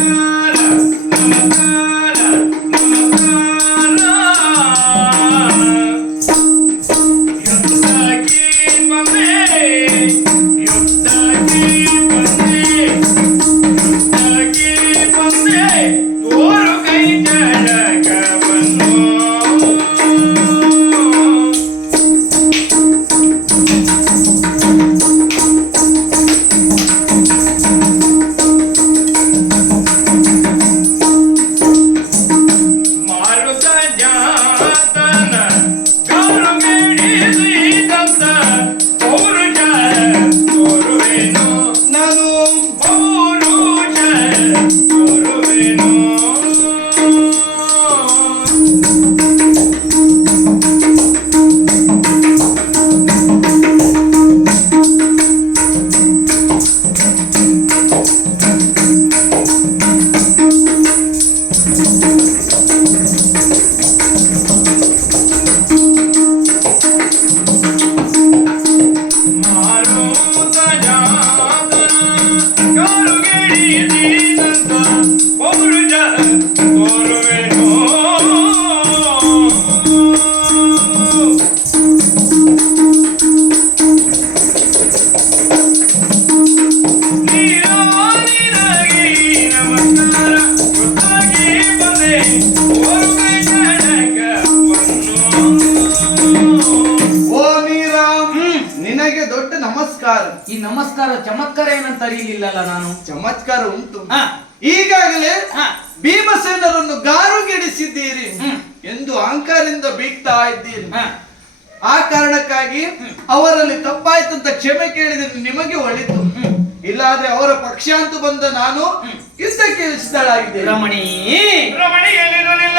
Yeah. Doğru ver. ದೊಡ್ಡ ನಮಸ್ಕಾರ. ಈ ನಮಸ್ಕಾರ ಚಮತ್ಕಾರ ಏನಂತ ಅರಿಲಿಲ್ಲಲ್ಲ ನಾನು? ಚಮತ್ಕಾರ ಉಂಟು. ಹ, ಈಗಾಗಲೇ ಹ. ಭೀಮಸೇನರನ್ನು ಗಾರುಗೆಡಿಸಿದ್ದೀರಿ ಹ್ಮ್. ಎಂದು ಅಹಂಕಾರದಿಂದ ಬೀಗ್ತಾ ಇದ್ದೀರಿ. ಹ. ಆ ಕಾರಣಕ್ಕಾಗಿ ಅವರಲ್ಲಿ ತಪ್ಪಾಯ್ತಂತ ಕ್ಷಮೆ ಕೇಳಿದ್ರೆ ನಿಮಗೆ ಒಳಿತು. ಇಲ್ಲಾದ್ರೆ ಅವರ ಪಕ್ಷ ಅಂತ ಬಂದ ನಾನು ಯುದ್ಧಕ್ಕೆ ಸಿದ್ಧಳಾಗಿದ್ದೇನೆ ರಮಣಿ. ರಮಣಿಯಲ್ಲಿರಲಿಲ್ಲ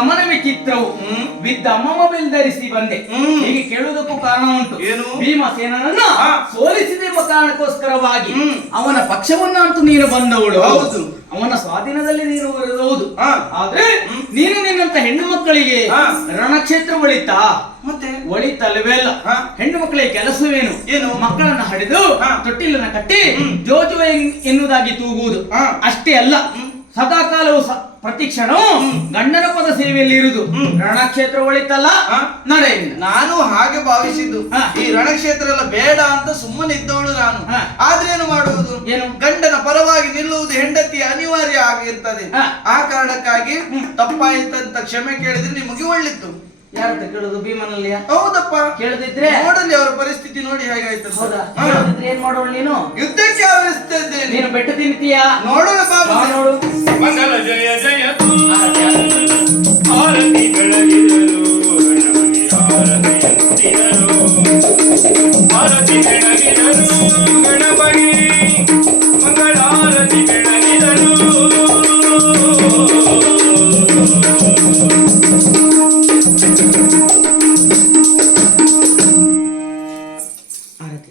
ಏನಿದೆ ಚಿತ್ರವು ಬಿದ್ದ ಅಮ್ಮಮ್ಮ ಬೆಲ್ ಧರಿಸಿ ಬಂದೆ. ಹೀಗೆ ಕೇಳುವುದಕ್ಕೂ ಕಾರಣ ಉಂಟು ಏನು? ಭೀಮಸೇನನನ್ನ ಹಾ. ಸೋಲಿಸಿದೆಂಬ ಕಾರಣಕ್ಕೋಸ್ಕರವಾಗಿ. ಅವನ ಪಕ್ಷವನ್ನಂತೂ ನೀನು ಬಂದವಳು ಹೌದು. ಅವನ ಸ್ವಾಧೀನದಲ್ಲಿ ನೀನು ಇರುವುದು ಹಾ. ಆದ್ರೆ ನೀನು ನಿನ್ನಂತ ಹೆಣ್ಣು ಮಕ್ಕಳಿಗೆ. ರಣಕ್ಷೇತ್ರ ಒಳಿತಾ ಮತ್ತೆ ಒಳಿತಲ್ವೇ ಅಲ್ಲ. ಹೆಣ್ಣು ಮಕ್ಕಳಿಗೆ ಕೆಲಸವೇನು ಏನು? ಮಕ್ಕಳನ್ನ ಹಡಿದು. ತೊಟ್ಟಿಲನ್ನ ಕಟ್ಟಿ ಜೋಜುವೆ ಜೋಜುವ ಎನ್ನುವುದಾಗಿ ತೂಗುವುದು. ಅಷ್ಟೇ ಅಲ್ಲ ಸದಾ ಕಾಲವು ಸ- ಪ್ರತಿ ಕ್ಷಣವೂ ಗಂಡನ ಪದ ಸೇವೆಯಲ್ಲಿ ಇರುದು. ರಣಕ್ಷೇತ್ರ ಒಳಿತಲ್ಲ. ನಡೆಯಿಂದ ನಾನು ಹಾಗೆ ಭಾವಿಸಿದ್ದು. ಈ ರಣಕ್ಷೇತ್ರ ಎಲ್ಲ ಬೇಡ ಅಂತ ಸುಮ್ಮನೆ ಇದ್ದವಳು ನಾನು. ಆದ್ರೆ ಏನು ಮಾಡುವುದು? ಏನು? ಗಂಡನ ಪರವಾಗಿ ನಿಲ್ಲುವುದು ಹೆಂಡತಿ ಅನಿವಾರ್ಯ ಆಗಿರ್ತದೆ. ಆ ಕಾರಣಕ್ಕಾಗಿ ತಪ್ಪಾಯಿತಂತ ಕ್ಷಮೆ ಕೇಳಿದ್ರೆ ನಿಮಗೆ ಒಳ್ಳಿತ್ತು ಯಾರಂತ ಕೇಳುದು? ಭೀಮನಲ್ಲಿ ಹೌದಪ್ಪ. ಕೇಳದಿದ್ರೆ? ನೋಡಲಿ ಅವರ ಪರಿಸ್ಥಿತಿ ನೋಡಿ ಹೇಗಾಯ್ತು ಹೌದಾ? ಏನ್ ಮಾಡೋಳು ನೀನು? ಯುದ್ಧಕ್ಕೆ ಆವರಿಸ್ತಾ ನೀನು ಬೆಟ್ಟ ತಿಂತೀಯಾ ನೋಡೋಣ ಬಾಬು ನೋಡು. ಮಂಗಲ ಜಯ ಜಯ ಆರತಿ ಗಣಪತಿ ಆರತಿ ಬೆಳಗಿದರು